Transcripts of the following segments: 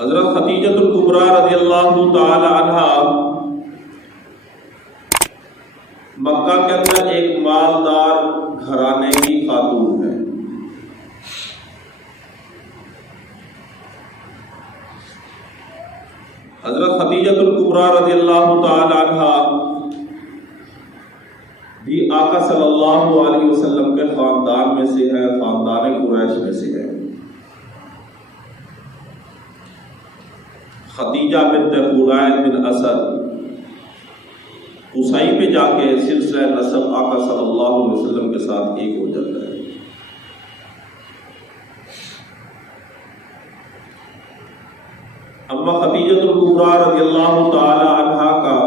حضرت خدیجہ الکبریٰ رضی اللہ تعالی عنہ مکہ کے اندر ایک مالدار گھرانے کی خاتون ہے۔ حضرت خدیجہ الکبریٰ رضی اللہ تعالی عنہ بھی آقا صلی اللہ علیہ وسلم کے خاندان میں سے ہے، خاندان قریش میں سے ہے۔ خدیجہ بنت خلید بن اسد قصی پہ جا کے سلسلہ نسب آقا صلی اللہ علیہ وسلم کے ساتھ ایک ہو جاتا ہے۔ اما خدیجہ الکبریٰ رضی اللہ تعالی عنہ کا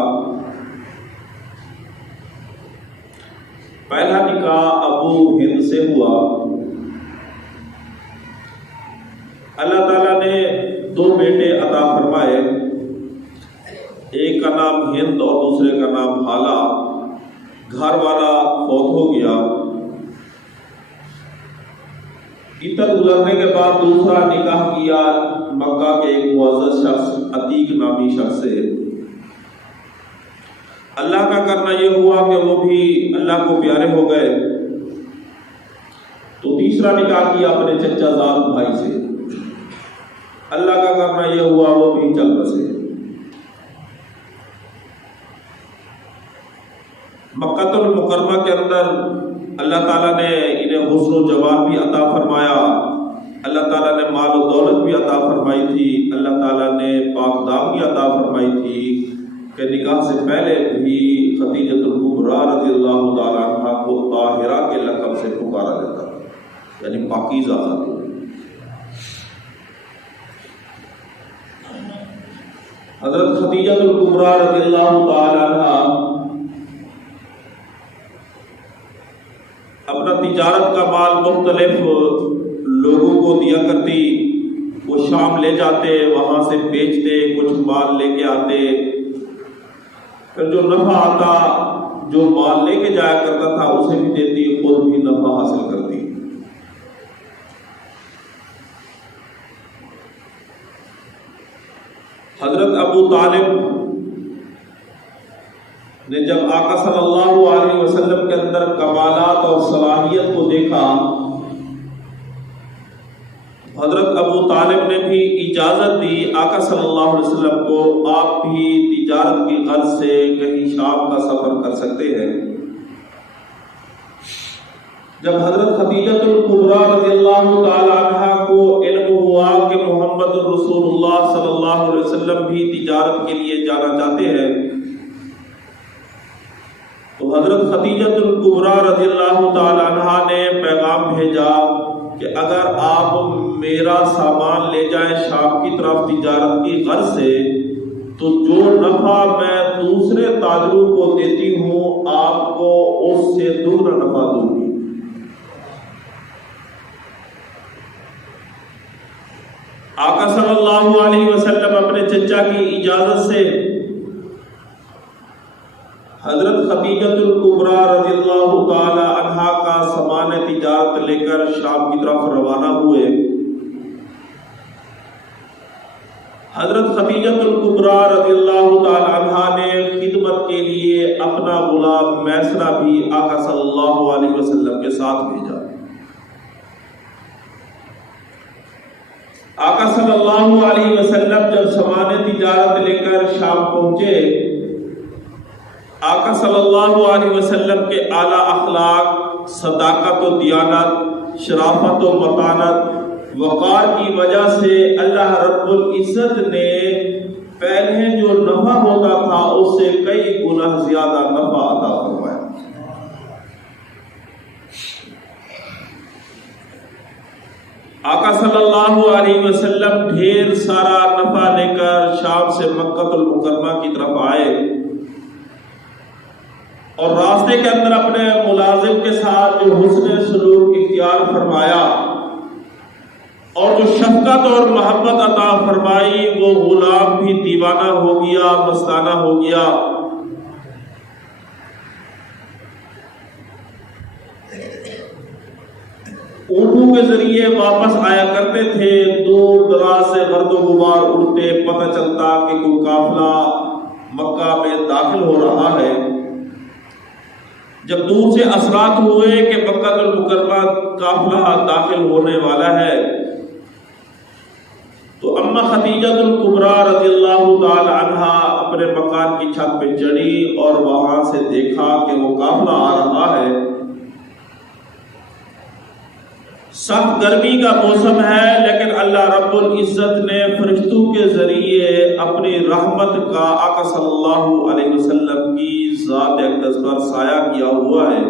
پہلا نکاح ابو ہند سے ہوا۔ اللہ تعالیٰ نے دو بیٹے عطا فرمائے، ایک کا نام ہند اور دوسرے کا نام حالہ۔ گھر والا فوت ہو گیا، عدت گزرنے کے بعد دوسرا نکاح کیا مکہ کے ایک معزز شخص عتیق نامی شخص سے۔ اللہ کا کرنا یہ ہوا کہ وہ بھی اللہ کو پیارے ہو گئے، تو تیسرا نکاح کیا اپنے چچا زاد بھائی سے۔ اللہ کا کرنا یہ ہوا وہ بھی چل بسے۔ مکہ المکرمہ کے اندر اللہ تعالیٰ نے انہیں حسن و جمال بھی عطا فرمایا، اللہ تعالیٰ نے مال و دولت بھی عطا فرمائی تھی، اللہ تعالیٰ نے پاک دام بھی عطا فرمائی تھی کہ نکاح سے پہلے بھی خدیجہ الکبریٰ رضی اللہ تعالیٰ عنہ کو طاہرہ کے لقب سے پکارا جاتا ہے، یعنی پاکیزہ خاتون۔ حضرت خدیجہ الکبریٰ رضی اللہ تعالی عنہ اپنا تجارت کا مال مختلف لوگوں کو دیا کرتی، وہ شام لے جاتے، وہاں سے بیچتے، کچھ مال لے کے آتے، پھر جو نفع آتا جو مال لے کے جایا کرتا تھا اسے بھی دیتی، خود بھی نفع حاصل کرتی۔ حضرت ابو طالب نے جب آقا صلی اللہ علیہ وسلم کے اندر کمالات اور صلاحیت کو دیکھا، حضرت ابو طالب نے بھی اجازت دی آقا صلی اللہ علیہ وسلم کو، آپ بھی تجارت کی غرض سے کہیں شام کا سفر کر سکتے ہیں۔ جب حضرت خدیجہ الکبریٰ رضی اللہ تعالی عنہ کو علم ہوا کہ محمد رسول اللہ صلی اللہ علیہ وسلم بھی تجارت کے لیے جانا چاہتے ہیں، تو حضرت خدیجہ الکبریٰ رضی اللہ تعالی عنہ نے پیغام بھیجا کہ اگر آپ میرا سامان لے جائیں شام کی طرف تجارت کی غرض سے، تو جو نفع میں دوسرے تاجروں کو دیتی ہوں آپ کو اس سے دوگنا نفع دوں گی۔ آقا صلی اللہ علیہ وسلم اپنے چچا کی اجازت سے حضرت خدیجہ الکبریٰ رضی اللہ تعالی عنہ کا سامان تجارت لے کر شام کی طرف روانہ ہوئے۔ حضرت خدیجہ الکبریٰ رضی اللہ تعالی عنہ نے خدمت کے لیے اپنا غلام میسرہ بھی آقا صلی اللہ علیہ وسلم کے ساتھ بھیجا۔ آقا صلی اللہ علیہ وسلم جب سامان تجارت لے کر شام پہنچے، آقا صلی اللہ علیہ وسلم کے اعلیٰ اخلاق، صداقت و دیانت، شرافت و متانت، وقار کی وجہ سے اللہ رب العزت نے پہلے جو نفع ہوتا تھا اس سے کئی گنا زیادہ نفع عطا فرمایا۔ آقا صلی اللہ علیہ وسلم ڈھیر سارا نفع لے کر شام سے مکہ المکرمہ کی طرف آئے، اور راستے کے اندر اپنے ملازم کے ساتھ جو حسن سلوک اختیار فرمایا اور جو شفقت اور محبت عطا فرمائی، وہ غلام بھی دیوانہ ہو گیا، مستانہ ہو گیا۔ اونٹوں کے ذریعے واپس آیا کرتے تھے، دور دراز سے گرد و غبار اڑتے، پتہ چلتا کہ کوئی قافلہ مکہ میں داخل ہو رہا ہے۔ جب دور سے اثرات ہوئے کہ مکہ المکرمہ قافلہ داخل ہونے والا ہے، تو اما خدیجہ الکبریٰ رضی اللہ تعالی عنہا اپنے مکان کی چھت پہ چڑھی اور وہاں سے دیکھا کہ وہ قافلہ آ رہا ہے۔ سخت گرمی کا موسم ہے، لیکن اللہ رب العزت نے فرشتوں کے ذریعے اپنی رحمت کا آقا صلی اللہ علیہ وسلم کی ذات اقدس پر سایہ کیا ہوا ہے۔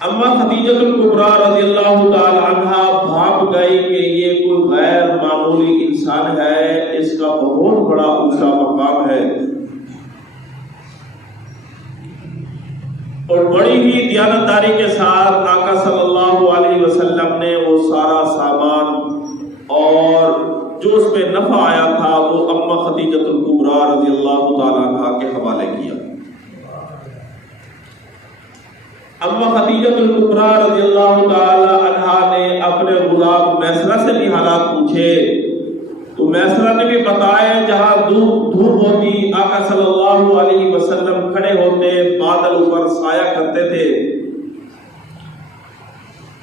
اما خدیجہ الکبریٰ رضی اللہ تعالی عنہا بھاپ گئی کہ یہ کوئی غیر معمولی انسان ہے، اس کا بہت بڑا اونچا مقام ہے، اور بڑی ہی دیانتداری کے ساتھ آقا صلی اللہ علیہ وسلم نے وہ سارا سامان اور جو اس میں نفع آیا تھا وہ اما خدیجہ الکبریٰ رضی اللہ تعالی عنہا کے حوالے کیا۔ اما خدیجہ الکبریٰ رضی اللہ تعالی عنہا نے اپنے غلام میسرہ سے بھی حالات پوچھے، تو میسرہ نے بھی بتایا جہاں دھوپ ہوتی آقا صلی اللہ علیہ وسلم کھڑے ہوتے، بادل اوپر سایہ کرتے تھے۔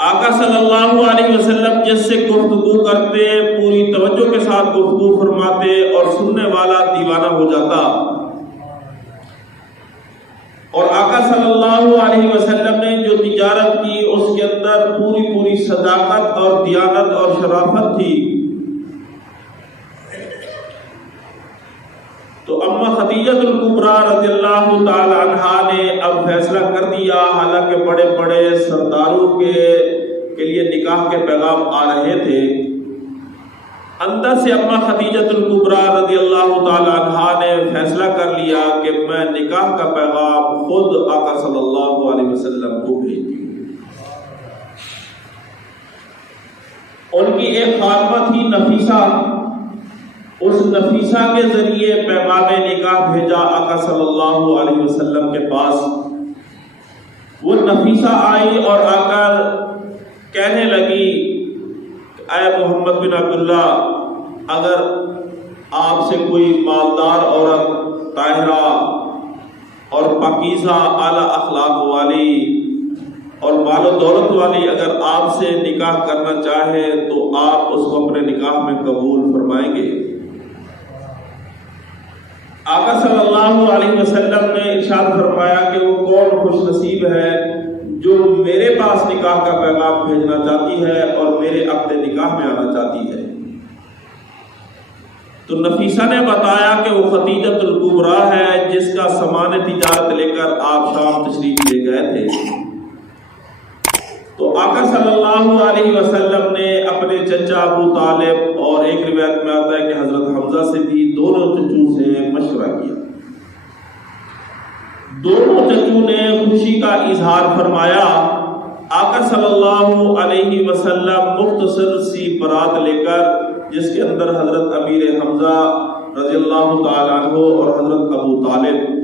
آقا صلی اللہ علیہ وسلم جس سے گفتگو کرتے پوری توجہ کے ساتھ گفتگو فرماتے اور سننے والا دیوانہ ہو جاتا، اور آقا صلی اللہ علیہ وسلم نے جو تجارت کی اس کے اندر پوری صداقت اور دیانت اور شرافت تھی۔ تو اما خدیجہ الکبریٰ رضی اللہ تعالی عنہا نے اب فیصلہ کر دیا، حالانکہ بڑے بڑے سرداروں کے لیے نکاح کے پیغام آ رہے تھے، اندر سے اما خدیجہ الکبریٰ رضی اللہ تعالی عنہا نے فیصلہ کر لیا کہ میں نکاح کا پیغام خود آقا صلی اللہ علیہ وسلم کو بھیجتی ہوں۔ ان کی ایک خادمہ تھی نفیسہ، اس نفیسہ کے ذریعے پیغام نکاح بھیجا آقا صلی اللہ علیہ وسلم کے پاس۔ وہ نفیسہ آئی اور آ کر کہنے لگی، اے محمد بن عبداللہ، اگر آپ سے کوئی مالدار عورت طاہرہ اور پاکیزہ اعلیٰ اخلاق والی اور مال و دولت والی اگر آپ سے نکاح کرنا چاہے تو آپ اس کو اپنے نکاح میں قبول فرمائیں گے؟ آقا صلی اللہ علیہ وسلم نے ارشاد فرمایا کہ وہ کون خوش نصیب ہے جو میرے پاس نکاح کا پیغام بھیجنا چاہتی ہے اور میرے عقد نکاح میں آنا چاہتی ہے۔ تو نفیسہ نے بتایا کہ وہ خدیجہ الکبریٰ ہے جس کا سامان تجارت لے کر آپ شام تشریف لے گئے تھے۔ تو آقا صلی اللہ علیہ وسلم نے اپنے چچا ابو طالب اور ایک روایت میں آتا ہے کہ حضرت حمزہ سے بھی دونوں چچوں سے مشورہ کیا۔ دونوں چچوں نے خوشی کا اظہار فرمایا۔ آقا صلی اللہ علیہ وسلم مختصر سی برات لے کر، جس کے اندر حضرت امیر حمزہ رضی اللہ تعالیٰ عنہ اور حضرت ابو طالب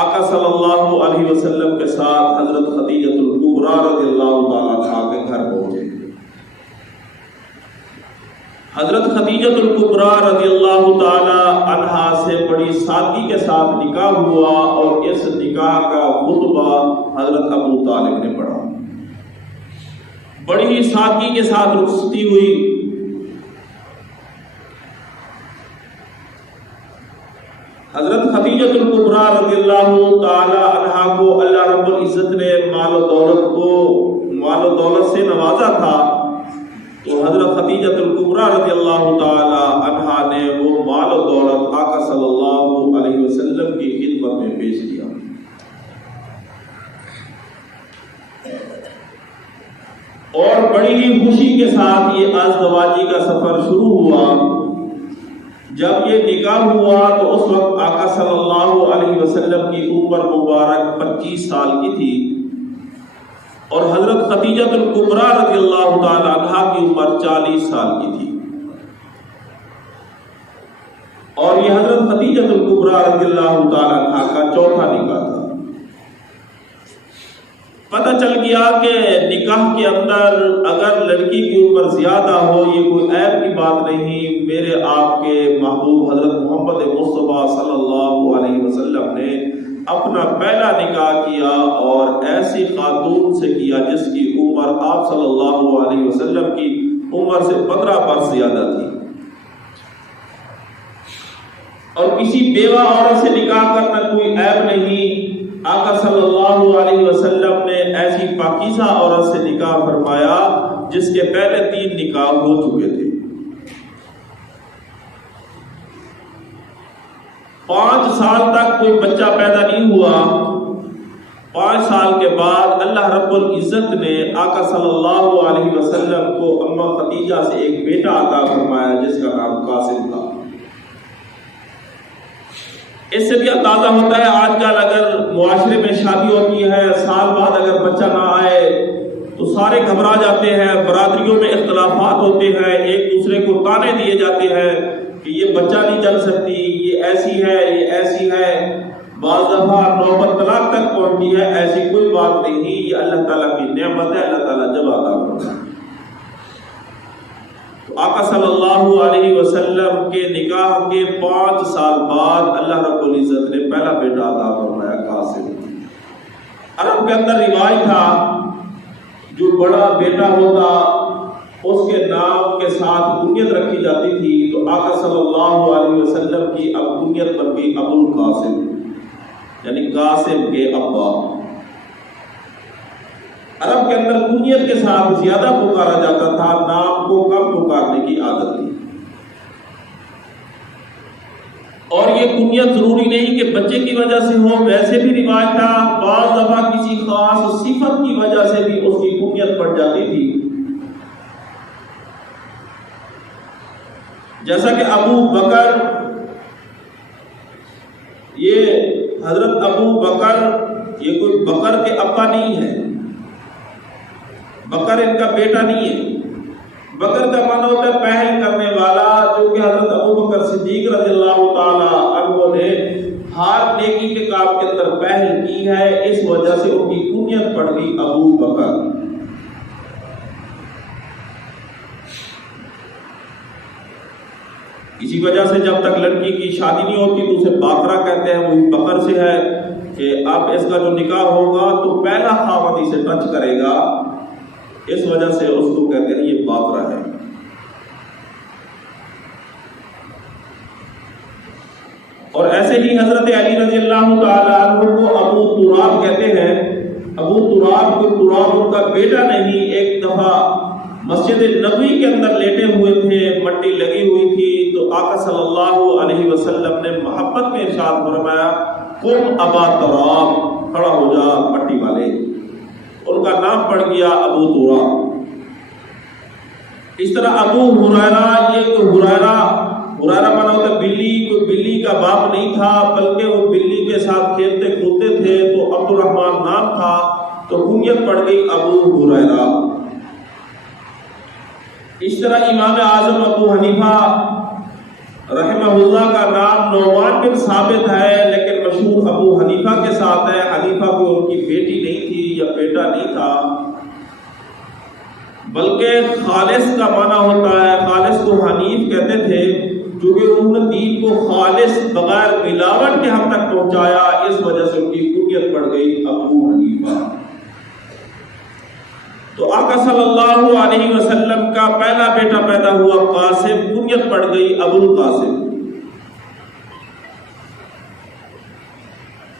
آقا صلی اللہ علیہ وسلم کے ساتھ حضرت خدیجہ الکبریٰ رضی اللہ تعالیٰ عنہ کے گھر پہنچے۔ حضرت خدیجہ الکبریٰ رضی اللہ تعالی عنہا سے بڑی سادگی کے ساتھ نکاح ہوا، اور اس نکاح کا خطبہ حضرت ابو طالب نے پڑھا۔ بڑی ہی سادگی کے ساتھ رخصتی ہوئی۔ حضرت خدیجہ الکبریٰ رضی اللہ تعالی عنہا کو اللہ رب العزت نے مال و دولت سے نوازا تھا، تو حضرت خدیجہ الکبریٰ رضی اللہ تعالی عنہا نے وہ مال و دولت آقا صلی اللہ علیہ وسلم کی خدمت میں پیش کیا۔ اور بڑی ہی خوشی کے ساتھ یہ ازدواجی کا سفر شروع ہوا۔ جب یہ نکاح ہوا تو اس وقت آقا صلی اللہ علیہ وسلم کی عمر مبارک 25 سال کی تھی، اور حضرت خدیجہ الکبریٰ رضی اللہ تعالی عنہا کی عمر 40 سال کی تھی، اور یہ حضرت خدیجہ الکبریٰ رضی اللہ تعالی عنہا کا چوتھا نکاح تھا۔ پتہ چل گیا کہ نکاح کے اندر اگر لڑکی کی عمر زیادہ ہو یہ کوئی عیب کی بات نہیں. میرے آپ کے محبوب حضرت محمد مصطفیٰ صلی اللہ علیہ وسلم نے اپنا پہلا نکاح کیا اور ایسی خاتون سے کیا جس کی عمر آپ صلی اللہ علیہ وسلم کی عمر سے 15 برس زیادہ تھی. اور کسی بیوہ عورت سے نکاح کرنا کوئی عیب نہیں. آقا صلی اللہ علیہ وسلم نے ایسی پاکیزہ عورت سے نکاح فرمایا جس کے پہلے 3 نکاح ہو چکے تھے. 5 سال تک کوئی بچہ پیدا نہیں ہوا. 5 سال کے بعد اللہ رب العزت نے آقا صلی اللہ علیہ وسلم کو اماں خدیجہ سے ایک بیٹا عطا فرمایا جس کا نام قاسم تھا. اس سے بھی اندازہ ہوتا ہے آج کل اگر معاشرے میں شادی ہوتی ہے سال بعد اگر بچہ نہ آئے تو سارے گھبرا جاتے ہیں، برادریوں میں اختلافات ہوتے ہیں، ایک دوسرے کو تانے دیے جاتے ہیں کہ یہ بچہ نہیں جل سکتی، یہ ایسی ہے، یہ ایسی ہے. بعض دفعہ نوبت طلاق تک پہنچتی ہے. ایسی کوئی بات نہیں، یہ اللہ تعالیٰ کی نعمت ہے، اللہ تعالیٰ جب عطا کرتا ہے. آقا صلی اللہ علیہ وسلم کے نکاح کے 5 سال بعد اللہ رب العزت نے پہلا بیٹا عطا فرمایا قاسم. عرب کے اندر رواج تھا جو بڑا بیٹا ہوتا اس کے نام کے ساتھ کنیت رکھی جاتی تھی. تو آقا صلی اللہ علیہ وسلم کی اب کنیت بن گئی ابو القاسم، یعنی قاسم کے ابا. عرب کے اندر کنیت کے ساتھ زیادہ پکارا جاتا تھا، نام کو کم پکارنے کی عادت تھی. اور یہ کنیت ضروری نہیں کہ بچے کی وجہ سے ہو، ویسے بھی رواج تھا. بعض دفعہ کسی خاص صفت کی وجہ سے بھی اس کی کنیت پڑ جاتی تھی. جیسا کہ ابو بکر، یہ حضرت ابو بکر یہ کوئی بکر کے ابا نہیں ہے، بکر ان کا بیٹا نہیں ہے. بکر کا معنی ہوتا ہے پہل کرنے والا، جو کہ حضرت ابو بکر صدیق رضی اللہ تعالی عنہ نے ہر نیکی کے کام کے اندر پہل کی ہے. اس وجہ سے ان کی کنیت پڑ گئی ابو بکر. اسی وجہ سے جب تک لڑکی کی شادی نہیں ہوتی تو اسے باقرہ کہتے ہیں. وہی بکر سے ہے کہ اب اس کا جو نکاح ہوگا تو پہلا خاوند اسے ٹچ کرے گا، اس وجہ سے اس کو کہتے ہیں یہ باقرہ ہے. اور ایسے ہی حضرت علی رضی اللہ تعالی عنہ کو ابو تراب کہتے ہیں. ابو تراب کوئی تراب ان کا بیٹا نہیں. ایک دفعہ مسجد نبوی کے اندر لیٹے ہوئے تھے، مٹی لگی ہوئی تھی، تو آقا صلی اللہ علیہ وسلم نے محبت میں ارشاد فرمایا قم ابا تراب، کھڑا ہو جا مٹی والے. ان کا نام پڑ گیا ابو تراب. اس طرح ابو ہریرہ، یہ کوئی ہریرہ مانا ہوتا ہے بلی، کوئی بلی کا باپ نہیں تھا بلکہ وہ بلی کے ساتھ کھیلتے کودتے تھے تو عبد الرحمن نام تھا تو کنیت پڑ گئی ابو ہریرہ. اس طرح امام اعظم ابو حنیفہ رحمہ اللہ کا نام نعمان بن ثابت ہے لیکن مشہور ابو حنیفہ کے ساتھ ہے. حنیفہ کو ان کی بیٹی نہیں تھی یا بیٹا نہیں تھا، بلکہ خالص کا معنی ہوتا ہے، خالص کو حنیف کہتے تھے کیونکہ انہوں نے دین کو خالص بغیر ملاوٹ کے ہم تک پہنچایا. اس وجہ سے ان کی کنیت پڑ گئی ابو حنیفہ. تو آقا صلی اللہ علیہ وسلم کا پہلا بیٹا پیدا ہوا قاسم، کنیت پڑ گئی ابو القاسم.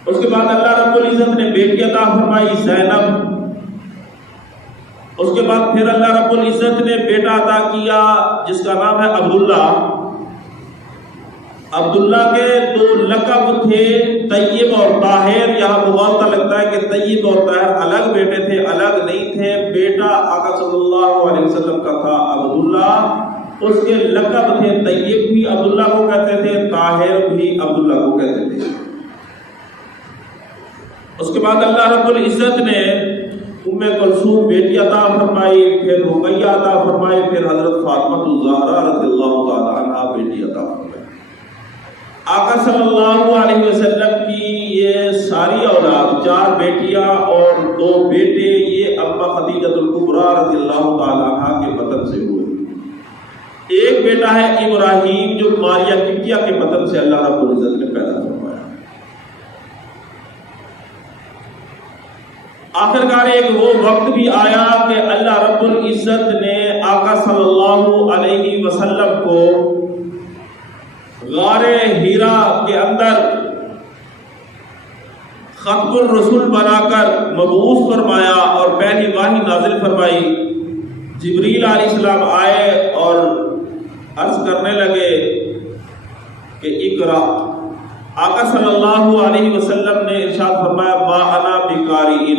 اس کے بعد اللہ رب العزت نے بیٹی عطا فرمائی زینب. اس کے بعد پھر اللہ رب العزت نے بیٹا عطا کیا جس کا نام ہے عبداللہ. عبداللہ کے 2 لقب تھے، طیب اور طاہر. یہاں مغالطہ لگتا ہے کہ طیب اور طاہر الگ بیٹے تھے، الگ نہیں تھے. بیٹا آقا صلی اللہ علیہ وسلم کا تھا عبداللہ. اس کے لقب تھے، طیب بھی عبداللہ کو کہتے تھے، طاہر بھی عبداللہ کو کہتے تھے. اس کے بعد اللہ رب العزت نے ام کلثوم بیٹی عطا فرمائی، پھر رقیہ عطا فرمائی، پھر حضرت فاطمہ الزہرا رضی اللہ تعالی عنہا بیٹی عطا فرمائی. آقا صلی اللہ علیہ وسلم کی یہ ساری اولاد 4 بیٹیاں اور دو بیٹے یہ اما خدیجہ الکبریٰ رضی اللہ تعالی عنہا کے بطن سے ہوئے. ایک بیٹا ہے ابراہیم جو ماریہ قبطیہ کے بطن سے اللہ رب العزت نے پیدا فرمایا. آخرکار ایک وہ وقت بھی آیا کہ اللہ رب العزت نے آقا صلی اللہ علیہ وسلم کو غار ہیرا کے اندر ختم الرسول بنا کر مبعوث فرمایا اور پہلی وحی نازل فرمائی. جبریل علیہ السلام آئے اور عرض کرنے لگے کہ اقرا. آقا صلی اللہ علیہ وسلم نے ارشاد فرمایا ما انا بقارئ.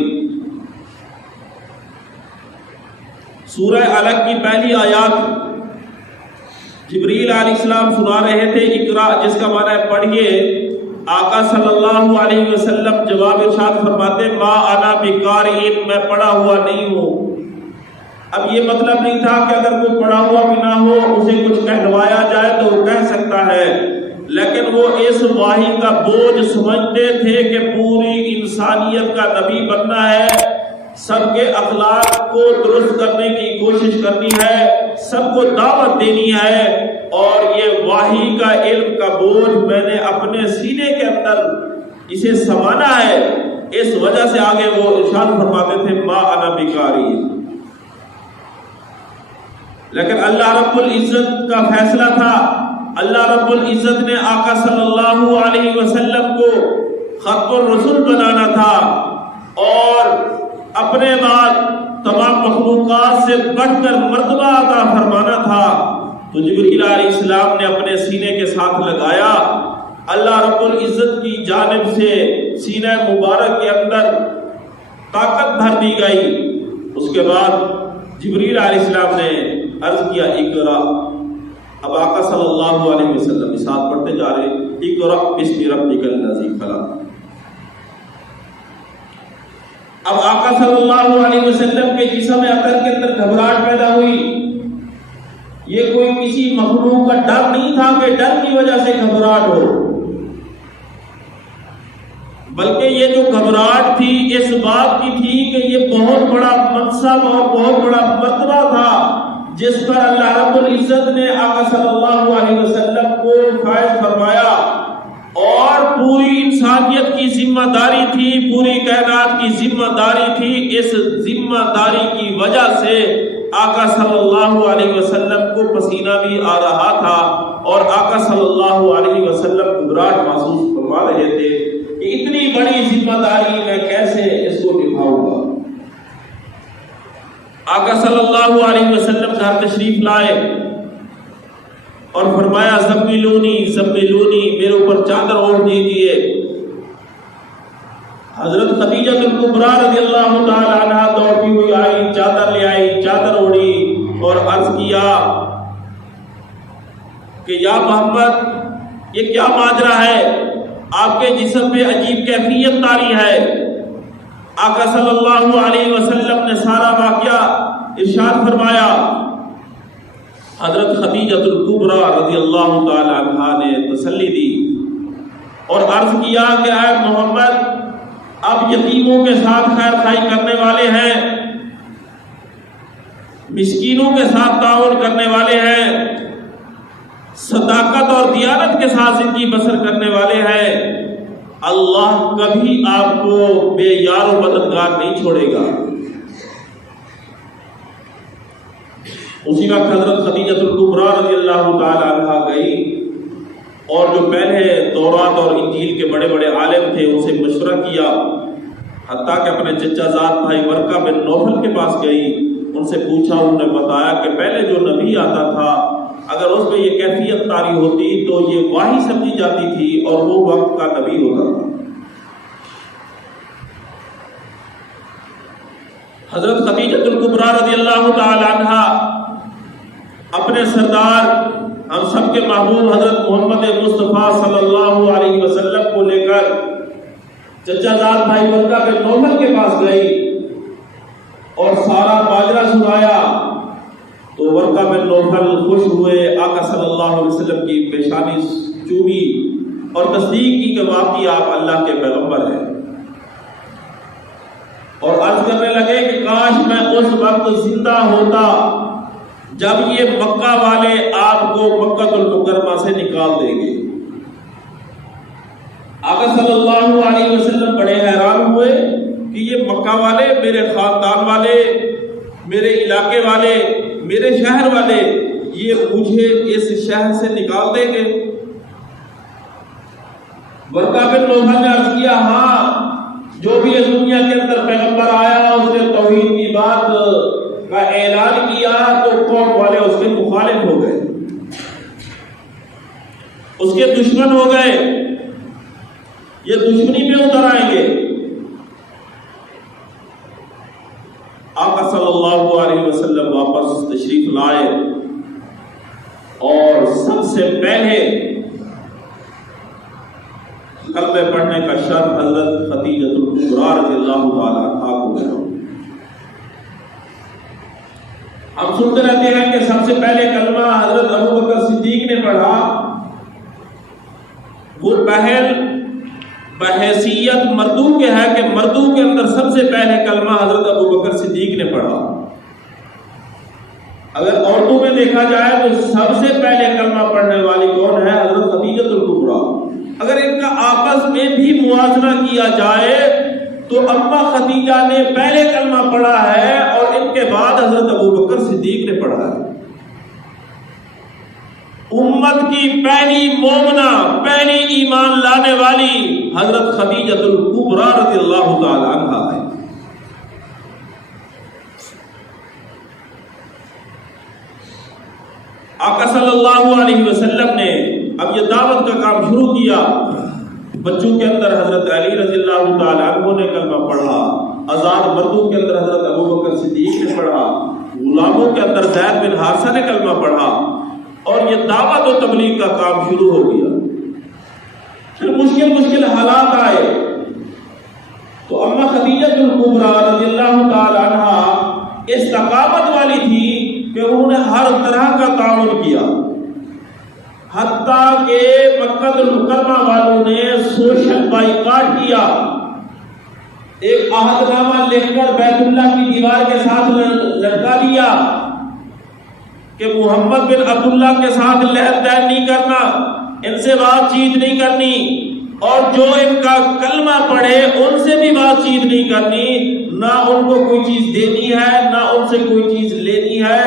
سورہ علق کی پہلی آیات جبریل علیہ السلام سنا رہے تھے اقرا، جس کا معنی ہے پڑھیے. آقا صلی اللہ علیہ وسلم جواب ارشاد فرماتے ما انا بقارئ، میں پڑھا ہوا نہیں ہوں. اب یہ مطلب نہیں تھا کہ اگر کوئی پڑھا ہوا بھی نہ ہو اسے کچھ کہلوایا جائے تو وہ کہہ سکتا ہے، لیکن وہ اس وحی کا بوجھ سمجھتے تھے کہ پوری انسانیت کا نبی بننا ہے، سب کے اخلاق کو درست کرنے کی کوشش کرنی ہے، سب کو دعوت دینی ہے، اور یہ وحی کا علم کا بوجھ میں نے اپنے سینے کے اندر اسے سمانا ہے. اس وجہ سے آگے وہ ارشاد فرماتے تھے ما انا بقارئ. لیکن اللہ رب العزت کا فیصلہ تھا. اللہ رب العزت نے آقا صلی اللہ علیہ وسلم کو ختم الرسول بنانا تھا اور اپنے بعد تمام مخلوقات سے بڑھ کر مرتبہ عطا فرمانا تھا. تو جبریل علیہ السلام نے اپنے سینے کے ساتھ لگایا. اللہ رب العزت کی جانب سے سینہ مبارک کے اندر طاقت بھر دی گئی. اس کے بعد جبریل علیہ السلام نے عرض کیا اقرا. اب آقا صلی اللہ علیہ وسلم ساتھ پڑھتے جا رہے اقرا بسم ربک الذی خلق. اب آقا صلی اللہ علیہ وسلم کے جسم اطہر کے اندر گھبراہٹ پیدا ہوئی. یہ کوئی کسی مخلوق کا ڈر نہیں تھا کہ ڈر کی وجہ سے گھبراہٹ ہو، بلکہ یہ جو گھبراہٹ تھی اس بات کی تھی کہ یہ بہت بڑا منصب اور بہت بڑا مرتبہ تھا جس پر اللہ رب العزت نے آقا صلی اللہ علیہ وسلم کو فائز فرمایا، اور پوری انسانیت کی ذمہ داری تھی، پوری کائنات کی ذمہ داری تھی. اس ذمہ داری کی وجہ سے آقا صلی اللہ علیہ وسلم کو پسینہ بھی آ رہا تھا اور آقا صلی اللہ علیہ وسلم گھبراہٹ محسوس فرما رہے تھے کہ اتنی بڑی ذمہ داری میں کیسے اس کو نبھاؤں گا. آقا صلی اللہ علیہ وسلم گھر تشریف لائے اور فرمایا زملونی زملونی، میرے اوپر چادر اوڑھ دیجیے. حضرت خدیجہ الکبریٰ رضی اللہ تعالی عنہ دوڑتی ہوئی آئی، چادر لے آئی، چادر اوڑھی اور عرض کیا کہ یا محمد یہ کیا ماجرا ہے، آپ کے جسم پہ عجیب کیفیت طاری ہے. آقا صلی اللہ علیہ وسلم نے سارا واقعہ ارشاد فرمایا. حضرت خدیجہ الکبریٰ رضی اللہ تعالی عنہا نے تسلی دی اور عرض کیا کہ اے محمد اب یتیموں کے ساتھ خیر خائی کرنے والے ہیں، مسکینوں کے ساتھ تعاون کرنے والے ہیں، صداقت اور دیانت کے ساتھ زندگی بسر کرنے والے ہیں. اللہ کبھی آپ کو بے یار و مددگار نہیں چھوڑے گا. اسی وقت حضرت خدیجہ الکبریٰ رضی اللہ تعالی عنہا گئی اور جو پہلے تورات اور انجیل کے بڑے بڑے عالم تھے ان سے مشورہ کیا، حتیٰ کہ اپنے چچا زاد بھائی ورقہ بن نوفل کے پاس گئی، ان سے پوچھا. انہوں نے بتایا کہ پہلے جو نبی آتا تھا اگر اس میں یہ کیفیت طاری ہوتی تو یہ وحی سمجھی جاتی تھی اور وہ وقت کا نبی ہوتا تھا. حضرت خدیجہ الکبریٰ رضی اللہ تعالی عنہا اپنے سردار ہم سب کے محبوب حضرت محمد مصطفیٰ صلی اللہ علیہ وسلم کو لے کر چچا زاد بھائی ورقہ بن نوفل کے پاس گئی اور سارا ماجرا سنایا. تو ورقہ بن نوفل خوش ہوئے، آقا صلی اللہ علیہ وسلم کی پیشانی چومی اور تصدیق کی کہ واقعی آپ اللہ کے پیغمبر ہیں. اور عرض کرنے لگے کہ کاش میں اس وقت زندہ ہوتا جب یہ مکہ والے آپ کو مکہ المکرمہ سے نکال دیں گے۔ آقا صلی اللہ علیہ وسلم بڑے حیران ہوئے کہ یہ مکہ والے، میرے خاندان والے، میرے علاقے والے، میرے شہر والے، یہ مجھے اس شہر سے نکال دیں گے؟ ورقہ بن نوفل نے عرض کیا ہاں، جو بھی اس دنیا کے اندر پیغمبر آیا اس نے توحید کی بات کا اعلان کیا تو قوم والے اس کے مخالف ہو گئے، اس کے دشمن ہو گئے، یہ دشمنی میں اتر آئیں گے۔ آقا صلی اللہ علیہ وسلم واپس تشریف لائے اور سب سے پہلے کلمہ پڑھنے کا شرف حضرت خدیجہ الکبریٰ رضی اللہ تعالیٰ عنہا کو ملا۔ ہم سنتے رہتے ہیں کہ سب سے پہلے کلمہ حضرت ابو بکر صدیق نے پڑھا، وہ پہل بحیثیت مردوں کے ہے کہ مردوں کے اندر سب سے پہلے کلمہ حضرت ابو بکر صدیق نے پڑھا۔ اگر عورتوں میں دیکھا جائے تو سب سے پہلے کلمہ پڑھنے والی کون ہے؟ حضرت خدیجہ الکبریٰ۔ اگر ان کا آپس میں بھی موازنہ کیا جائے تو اما خدیجہ نے پہلے کلمہ پڑھا ہے اور ان کے بعد حضرت ابو بکر صدیق نے پڑھا ہے۔ امت کی پہلی مومنہ، پہلی ایمان لانے والی حضرت خدیجہ الکبریٰ رضی اللہ تعالی عنہا ہے۔ آقا صلی اللہ علیہ وسلم نے اب یہ دعوت کا کام شروع کیا۔ بچوں کے اندر حضرت علی رضی اللہ تعالی عنہ نے کلمہ پڑھا، آزاد مردوں کے اندر حضرت ابو بکر صدیق نے پڑھا، غلاموں کے اندر زید بن حارثہ نے کلمہ پڑھا، اور یہ دعوت و تبلیغ کا کام شروع ہو گیا۔ پھر مشکل حالات آئے تو اما خدیجہ الکبریٰ رضی اللہ تعالی عنہا استقامت والی تھی کہ انہوں نے ہر طرح کا تعاون کیا، حتیٰ کہ مکہ المکرمہ والوں نے سوشل بائیکاٹ کیا، ایک عہد نامہ لکھ کر بیت اللہ کی دیوار کے ساتھ لٹکا دیا کہ محمد بن عبداللہ کے ساتھ لہد دین نہیں کرنا، ان سے بات چیت نہیں کرنی، اور جو ان کا کلمہ پڑھے ان سے بھی بات چیت نہیں کرنی، نہ ان کو کوئی چیز دینی ہے نہ ان سے کوئی چیز لینی ہے،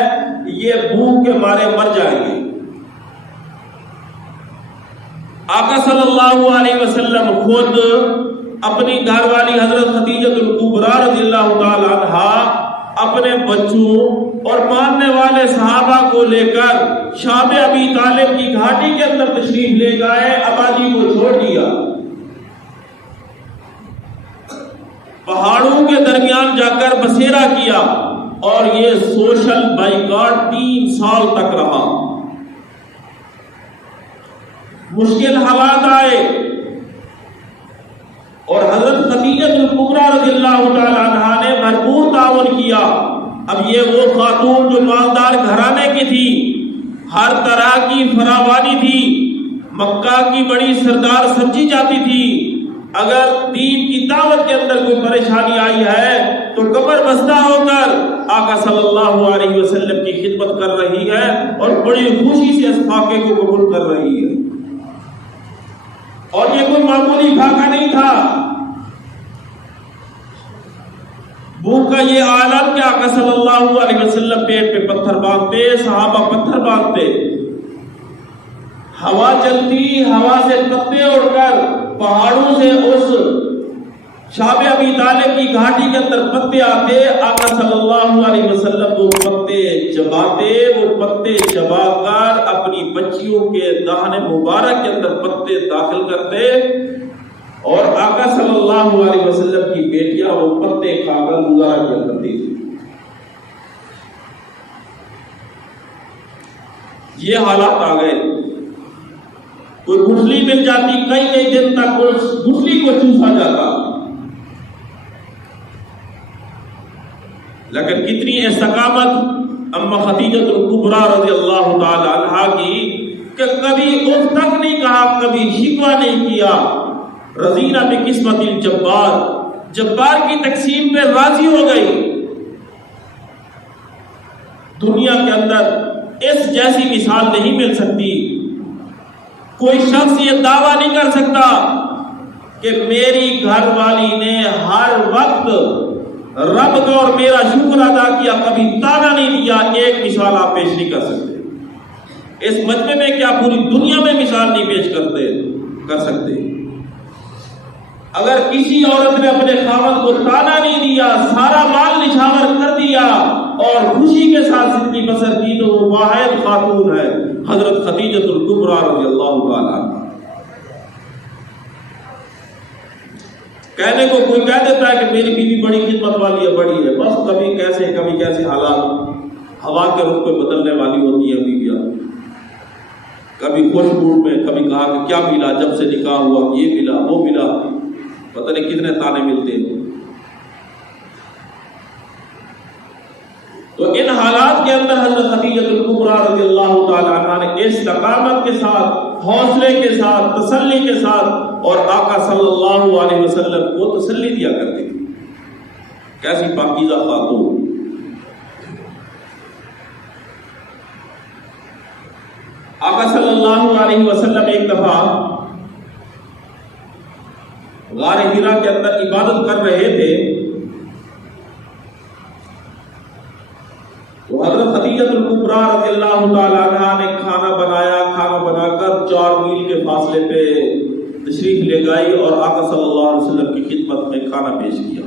یہ بھوک کے مارے مر جائیں گے۔ آقا صلی اللہ علیہ وسلم خود اپنی گھر والی حضرت خدیجہ الکبریٰ رضی اللہ تعالی عنہا اپنے بچوں اور ماننے والے صحابہ کو لے کر شام ابی طالب کی گھاٹی کے اندر تشریف لے گئے، آبادی کو چھوڑ دیا، پہاڑوں کے درمیان جا کر بسیرا کیا، اور یہ سوشل بائیکاٹ 3 سال تک رہا۔ مشکل حالات آئے اور حضرت خدیجہ الکبریٰ رضی اللہ تعالی عنہا نے بھرپور تعاون کیا۔ اب یہ وہ خاتون جو مالدار گھرانے کی تھی، ہر طرح کی فراوانی تھی، مکہ کی بڑی سردار سمجھی جاتی تھی، اگر دین کی دعوت کے اندر کوئی پریشانی آئی ہے تو کمر بستہ ہو کر آقا صلی اللہ علیہ وسلم کی خدمت کر رہی ہے اور بڑی خوشی سے اس فاقے کو قبول کر رہی ہے۔ اور یہ کوئی معمولی فاقہ نہیں تھا، بھوک کا یہ عالم کہ آقا صلی اللہ علیہ وسلم پیٹ پہ پتھر باندھتے، صحابہ پتھر باندھتے، ہوا چلتی، ہوا سے پتے اڑ کر پہاڑوں سے اس شام ابی طالب کی گھاٹی کے اندر پتے آتے، آقا صلی اللہ علیہ وسلم وہ پتے چباتے، وہ پتے چبا کر اپنی بچیوں کے دہن مبارک کے اندر پتے داخل کرتے، اور آقا صلی اللہ علیہ وسلم کی بیٹیاں وہ پتے کھا کر گزارا کیا کرتی تھی۔ یہ حالات آ گئے، کوئی گٹھلی مل جاتی، کئی دن تک اس گٹھلی کو چوسا جاتا، لیکن کتنی استقامت اما خدیجہ الکبریٰ رضی اللہ تعالی عنہا کی کہ کبھی اف تک نہیں کہا، کبھی شکوہ نہیں کیا۔ رضینہ بقسمت الجبار، جبار کی تقسیم پہ راضی ہو گئی۔ دنیا کے اندر اس جیسی مثال نہیں مل سکتی۔ کوئی شخص یہ دعویٰ نہیں کر سکتا کہ میری گھر والی نے ہر وقت رب کا اور میرا شکر ادا کیا، کبھی تانا نہیں دیا۔ ایک مثال آپ پیش نہیں کر سکتے۔ اس مجمع میں کیا پوری دنیا میں مثال نہیں پیش کر سکتے۔ اگر کسی عورت نے اپنے خاوند کو تانا نہیں دیا، سارا مال نچھاور کر دیا اور خوشی کے ساتھ زندگی بسر کی، تو وہ واحد خاتون ہے حضرت خدیجہ الکبریٰ رضی اللہ تعالیٰ عنہا۔ کہنے کو کوئی کہہ دیتا ہے کہ میری بیوی بڑی خدمت والی ہے، بڑی ہے، بس کبھی کیسے حالات ہوا کے رخ پہ بدلنے والی ہوتی ہیں بیویاں۔ کبھی خوش موڈ میں، کبھی کہا کہ کیا ملا جب سے نکاح ہوا، یہ ملا وہ ملا، پتہ نہیں کتنے تانے ملتے ہیں۔ تو ان حالات کے اندر حضرت خدیجہ الکبریٰ رضی اللہ تعالی عنہا نے استقامت کے ساتھ، حوصلے کے ساتھ، تسلی کے ساتھ، اور آقا صلی اللہ علیہ وسلم کو تسلی دیا کرتے تھے۔ کیسی پاکیزہ خاتون۔ آقا صلی اللہ علیہ وسلم ایک دفعہ غار حرا کے اندر عبادت کر رہے تھے، تو حضرت خدیجہ الکبریٰ رضی اللہ تعالی عنہا نے کھانا بنا کر 4 میل کے فاصلے پہ تشریف لے گئی اور آقا صلی اللہ علیہ وسلم کی خدمت میں کھانا پیش کیا۔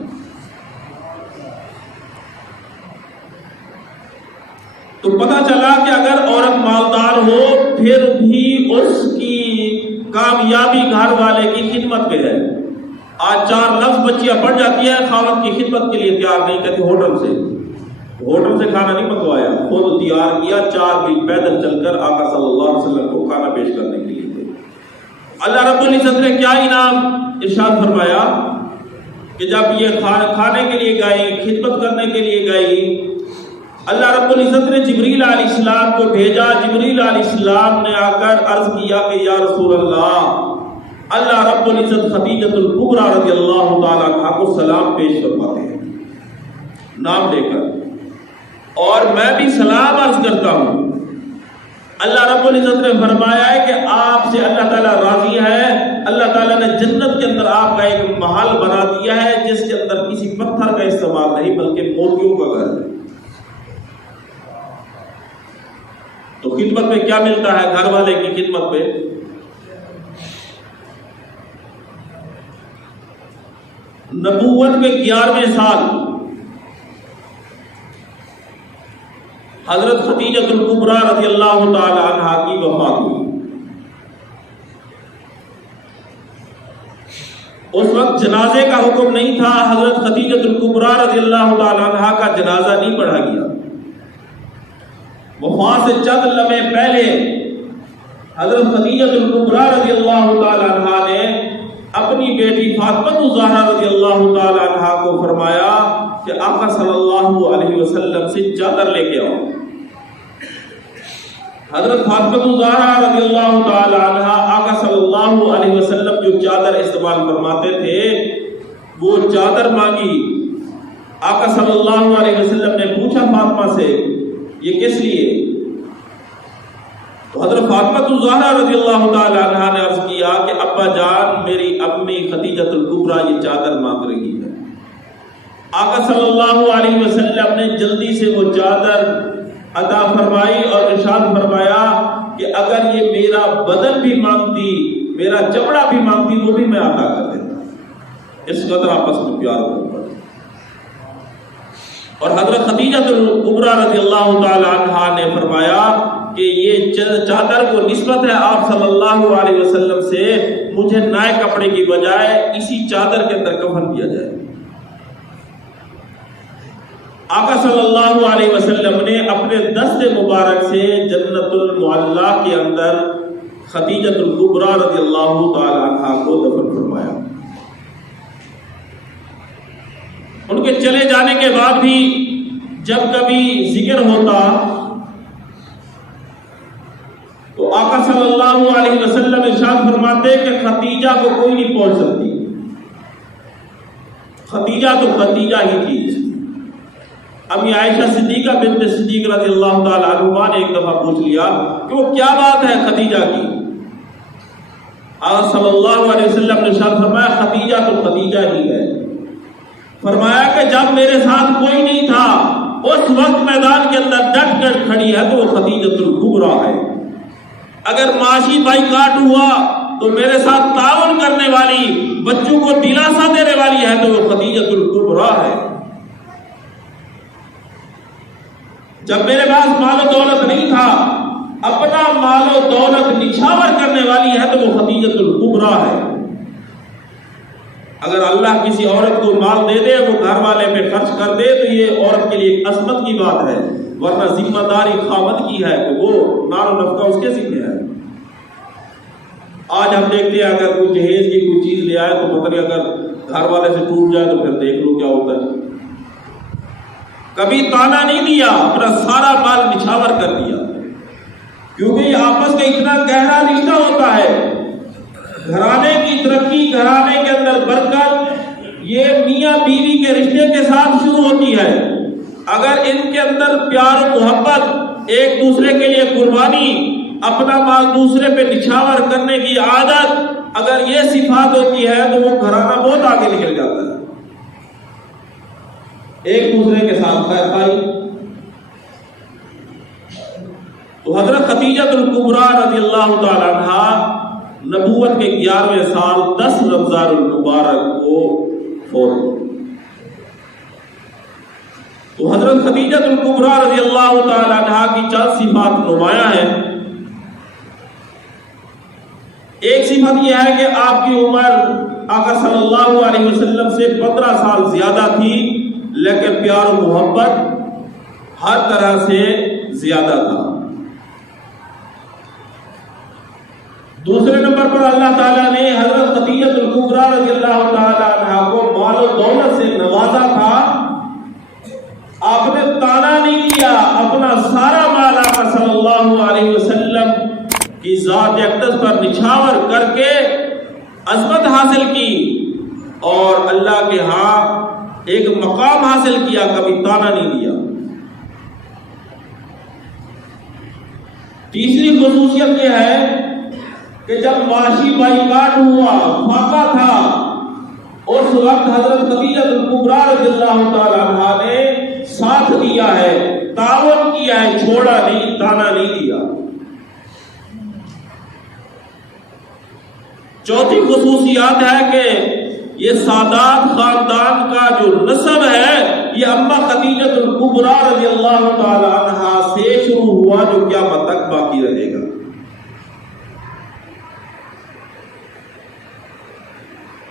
تو پتہ چلا کہ اگر عورت مالدار ہو پھر بھی اس کی کامیابی گھر والے کی خدمت پہ ہے۔ آج 4 لفظ بچیاں پڑھ جاتی ہیں، خاوند کی خدمت کے لیے تیار نہیں، کہتے ہوٹل سے کھانا نہیں پکوایا، خود تیار کیا، 4 میل پیدل چل کر آقا صلی اللہ علیہ وسلم کو کھانا پیش کرنے کے لیے۔ اللہ رب العزت نے کیا انعام ارشاد فرمایا کہ جب یہ کھانے کے لیے گئی، خدمت کرنے کے لیے گئی، اللہ رب العزت نے جبریل علیہ السلام کو بھیجا۔ جبریل علیہ السلام نے آ کر عرض کیا کہ یا رسول اللہ رب العزت خدیجہ الکبریٰ رضی اللہ تعالیٰ عنہا کو سلام پیش فرماتے ہیں نام لے کر، اور میں بھی سلام عرض کرتا ہوں۔ اللہ رب العزت نے فرمایا ہے کہ آپ سے اللہ تعالیٰ راضی ہے۔ اللہ تعالیٰ نے جنت کے اندر آپ کا ایک محل بنا دیا ہے جس کے اندر کسی پتھر کا استعمال نہیں بلکہ موتیوں کا گھر ہے۔ تو خدمت میں کیا ملتا ہے گھر والے کی خدمت پہ؟ نبوت کے 11ویں سال حضرت خدیجہ الکبریٰ رضی اللہ تعالی عنہا کی وفات ہوئی۔ اس وقت جنازے کا حکم نہیں تھا، حضرت خدیجہ الکبریٰ رضی اللہ تعالی عنہا کا جنازہ نہیں پڑھا گیا۔ وفات سے چند لمحے پہلے حضرت خدیجہ الکبریٰ رضی اللہ تعالی عنہا نے اپنی بیٹی فاطمہ الزہرا رضی اللہ تعالی عنہا کو فرمایا کہ آقا صلی اللہ علیہ وسلم سے چادر لے کے آؤ۔ حضرت فاطمہ الزہرا رضی اللہ تعالی عنہا آقا صلی اللہ علیہ وسلم جو چادر استعمال فرماتے تھے وہ چادر مانگی۔ آقا صلی اللہ علیہ وسلم نے پوچھا فاطمہ سے یہ کس لیے؟ تو حضرت فاطمہ الزہرا رضی اللہ تعالی عنہا نے عرض کیا کہ ابا جان میری امی خدیجہ الکبریٰ یہ چادر مانگ رہی ہے۔ آقا صلی اللہ علیہ وسلم نے جلدی سے وہ چادر عطا فرمائی اور ارشاد فرمایا کہ اگر یہ میرا بدن بھی مانگتی، میرا چمڑا بھی مانگتی، وہ بھی میں عطا کر دیتا۔ اس قدر آپس میں پیار ہو۔ اور حضرت خدیجہ الکبریٰ رضی اللہ تعالی عنہا نے فرمایا کہ یہ چادر کو نسبت ہے آپ صلی اللہ علیہ وسلم سے، مجھے نئے کپڑے کی بجائے اسی چادر کے اندر کفن کیا جائے۔ آقا صلی اللہ علیہ وسلم نے اپنے دست مبارک سے جنت المعلیٰ کے اندر خدیجہ الکبریٰ رضی اللہ تعالی عنہا کو دفن فرمایا۔ ان کے چلے جانے کے بعد بھی جب کبھی ذکر ہوتا تو آقا صلی اللہ علیہ وسلم ارشاد فرماتے کہ خدیجہ کو کوئی نہیں پہنچ سکتی، خدیجہ تو خدیجہ ہی تھی۔ امی عائشہ صدیقہ بنت صدیق رضی اللہ تعالیٰ عنہا نے ایک دفعہ پوچھ لیا کہ وہ کیا بات ہے خدیجہ کی؟ آقا صلی اللہ علیہ وسلم نے ارشاد فرمایا خدیجہ تو خدیجہ ہی ہے۔ فرمایا کہ جب میرے ساتھ کوئی نہیں تھا اس وقت میدان کے اندر ڈٹ کر کھڑی ہے تو وہ خدیجۃ الکبریٰ ہے۔ اگر معاشی بائیکاٹ ہوا تو میرے ساتھ تعاون کرنے والی، بچوں کو دلاسا دینے والی ہے تو وہ خدیجۃ الکبریٰ ہے۔ جب میرے پاس مال و دولت نہیں تھا، اپنا مال و دولت نچھاور کرنے والی ہے تو وہ خدیجۃ الکبریٰ ہے۔ اگر اللہ کسی عورت کو مال دے دے، وہ گھر والے پہ خرچ کر دے تو یہ عورت کے لیے ایک عصمت کی بات ہے، ورنہ ذمہ داری خاوند کی ہے کہ وہ نار و نفقہ اس کے ذمہ ہے۔ آج ہم دیکھتے ہیں اگر کوئی جہیز کی کوئی چیز لے آئے تو پتہ نہیں اگر گھر والے سے ٹوٹ جائے تو پھر دیکھ لو کیا ہوتا ہے۔ کبھی تانا نہیں دیا، اپنا سارا مال نچھاور کر دیا، کیونکہ یہ آپس کا اتنا گہرا رشتہ ہوتا ہے۔ گھرانے کی ترقی، گھرانے کے اندر برکت یہ میاں بیوی کے رشتے کے ساتھ شروع ہوتی ہے۔ اگر ان کے اندر پیار و محبت، ایک دوسرے کے لیے قربانی، اپنا مال دوسرے پہ نچھاور کرنے کی عادت اگر یہ صفات ہوتی ہے تو وہ گھرانہ بہت آگے نکل جاتا ہے۔ ایک دوسرے کے ساتھ خیر خائی۔ تو حضرت خدیجۃ الکبریٰ رضی اللہ تعالی عنہا نبوت کے 11ویں سال 10 رمضان المبارک کو فوت ہوئی۔ تو حضرت خدیجۃ الکبریٰ رضی اللہ تعالی عنہا کی چند صفات نمایاں ہیں۔ ایک صفت یہ ہے کہ آپ کی عمر آقا صلی اللہ علیہ وسلم سے 15 سال زیادہ تھی، لیکن پیار و محبت ہر طرح سے زیادہ تھا۔ دوسرے نمبر پر اللہ تعالیٰ نے حضرت خدیجۃ الکبریٰ رضی اللہ تعالیٰ عنہا کو مال و دولت سے نوازا تھا۔ آپ نے تانا نہیں دیا، اپنا سارا مال آقا صلی اللہ علیہ وسلم کی ذات اقدس پر نچھاور کر کے عظمت حاصل کی اور اللہ کے ہاں ایک مقام حاصل کیا، کبھی تانا نہیں دیا۔ تیسری خصوصیت یہ ہے کہ جب معاشی بائیکاٹ ہوا، فاقہ تھا، اس وقت حضرت خدیجۃ الکبریٰ رضی اللہ تعالی عنہا نے ساتھ دیا ہے، تعاون کیا ہے، چھوڑا نہیں، تانا نہیں دیا۔ چوتھی خصوصیات ہے کہ یہ سادات خاندان کا جو نسب ہے یہ اماں خدیجۃ الکبریٰ رضی اللہ تعالی عنہا سے شروع ہوا، جو قیامت تک باقی رہے گا۔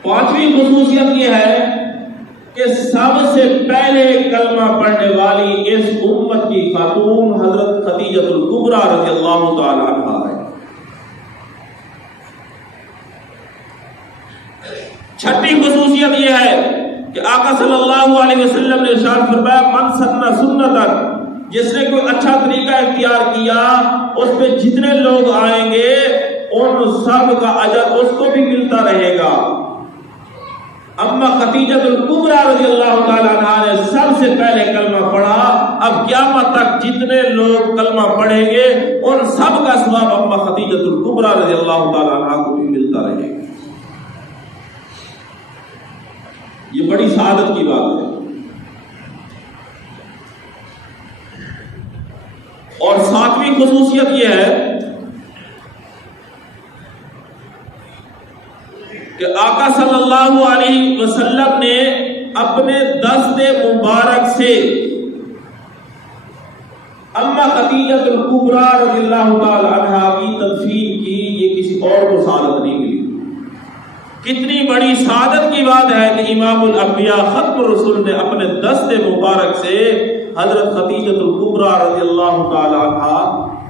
پانچویں خصوصیت یہ ہے کہ سب سے پہلے کلمہ پڑھنے والی اس امت کی خاتون حضرت خدیجۃ الکبریٰ رضی اللہ تعالی عنہا ہے۔ چھٹی خصوصیت یہ ہے کہ آقا صلی اللہ علیہ وسلم نے ارشاد فرمایا من سن سنتن، جس نے کوئی اچھا طریقہ اختیار کیا اس پہ جتنے لوگ آئیں گے ان سب کا اجر اس کو بھی ملتا رہے گا۔ اما خدیجۃ الکبریٰ رضی اللہ تعالیٰ عنہا نے سب سے پہلے کلمہ پڑھا، اب قیامت تک جتنے لوگ کلمہ پڑھیں گے ان سب کا ثواب اما خدیجۃ الکبریٰ رضی اللہ تعالیٰ عنہا کو بھی ملتا رہے گا۔ یہ بڑی سعادت کی بات ہے۔ اور ساتویں خصوصیت یہ ہے کہ آقا صلی اللہ علیہ وسلم نے اپنے دست مبارک سے اما خدیجۃ الکبریٰ رضی اللہ تعالی عنہا کی تدفین کی، یہ کسی اور کو سعادت نہیں ملی۔ کتنی بڑی سعادت کی بات ہے کہ امام الانبیاء ختم الرسول نے اپنے دست مبارک سے حضرت خدیجۃ الکبریٰ رضی اللہ تعالی عنہا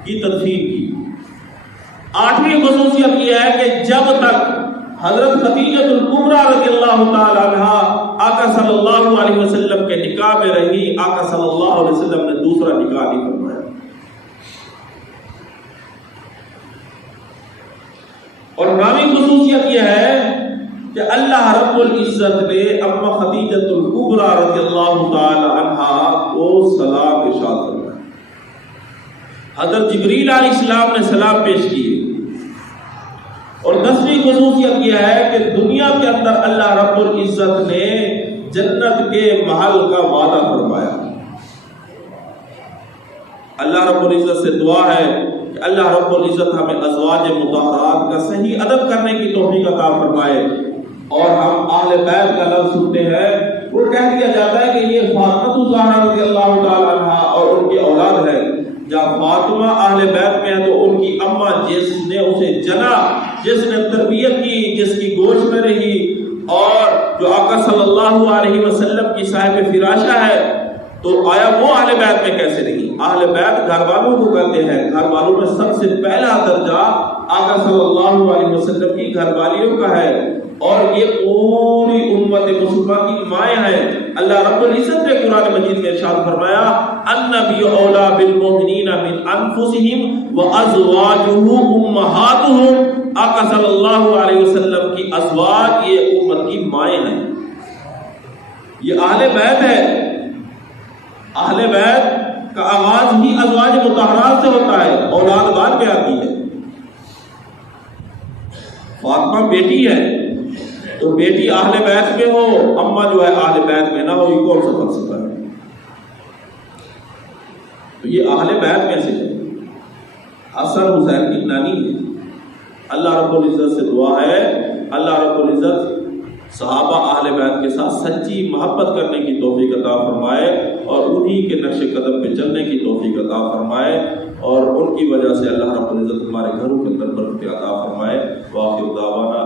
کی تدفین کی۔ آٹھویں خصوصیت یہ ہے کہ جب تک حضرت خدیجۃ الکبریٰ رضی اللہ تعالی عنہا آقا صلی اللہ علیہ وسلم کے نکاح میں رہی، آقا صلی اللہ علیہ وسلم نے دوسرا نکاح نہیں فرمایا۔ اور نامی خصوصیت یہ ہے کہ کہ اللہ رب العزت نے اما خدیجۃ الکبریٰ رضی اللہ تعالی عنہا کو سلام ارشاد فرمایا. حضرت جبریل علیہ السلام نے سلام پیش کیے. اور 10ویں خصوصیت یہ ہے کہ دنیا کے اندر اللہ رب العزت نے جنت کے محل کا وعدہ فرمایا. اللہ رب العزت سے دعا ہے کہ اللہ رب العزت ہمیں ازواج مطہرات کا صحیح ادب کرنے کی توفیق عطا فرمائے. اور ہم اہل بیت کا لفظ سنتے ہیں وہ کہہ دیا جاتا ہے کہ یہ فاطمہ الزہرا رضی اللہ تعالی عنہا اور ان کی اولاد ہے. جب فاطمہ اہل بیت میں ہے تو ان کی اماں جس نے اسے جنا، جس نے تربیت کی، جس کی گوشت میں رہی، اور جو آقا صلی اللہ علیہ وسلم کی صاحب فراشہ ہے، تو آیا وہ اہل بیت میں کیسے رہی؟ اہل بیت گھر والوں کو کہتے ہیں. گھر والوں میں سب سے پہلا درجہ آقا صلی اللہ علیہ وسلم کی گھر والیوں کا ہے، اور یہ پوری امت مسلمہ کی مائیں ہیں. اللہ رب العزت نے قرآن مجید میں ارشاد فرمایا النبی اولیٰ بالمؤمنین من انفسہم وازواجہ امہاتہم. آقا صلی اللہ علیہ وسلم کی ازواج یہ امت کی مائیں ہیں. یہ اہل بیت ہے. اہل بیت کا آغاز ہی ازواج مطہرات سے ہوتا ہے، اولاد بعد میں آتی ہے. فاطمہ بیٹی ہے تو بیٹی اہل بیت میں ہو، اماں جو ہے اہل بیت میں نہ ہو، یہ کون سا فلسفہ ہے؟ تو یہ اہل بیت میں سے ہے. حسن حسین کی نانی ہے. اللہ رب العزت سے دعا ہے اللہ رب العزت صحابہ اہل بیت کے ساتھ سچی محبت کرنے کی توفیق عطا فرمائے اور انہی کے نقش قدم پہ چلنے کی توفیق عطا فرمائے، اور ان کی وجہ سے اللہ رب العزت ہمارے گھروں کے اندر برکت عطا فرمائے. وآخر دعوانا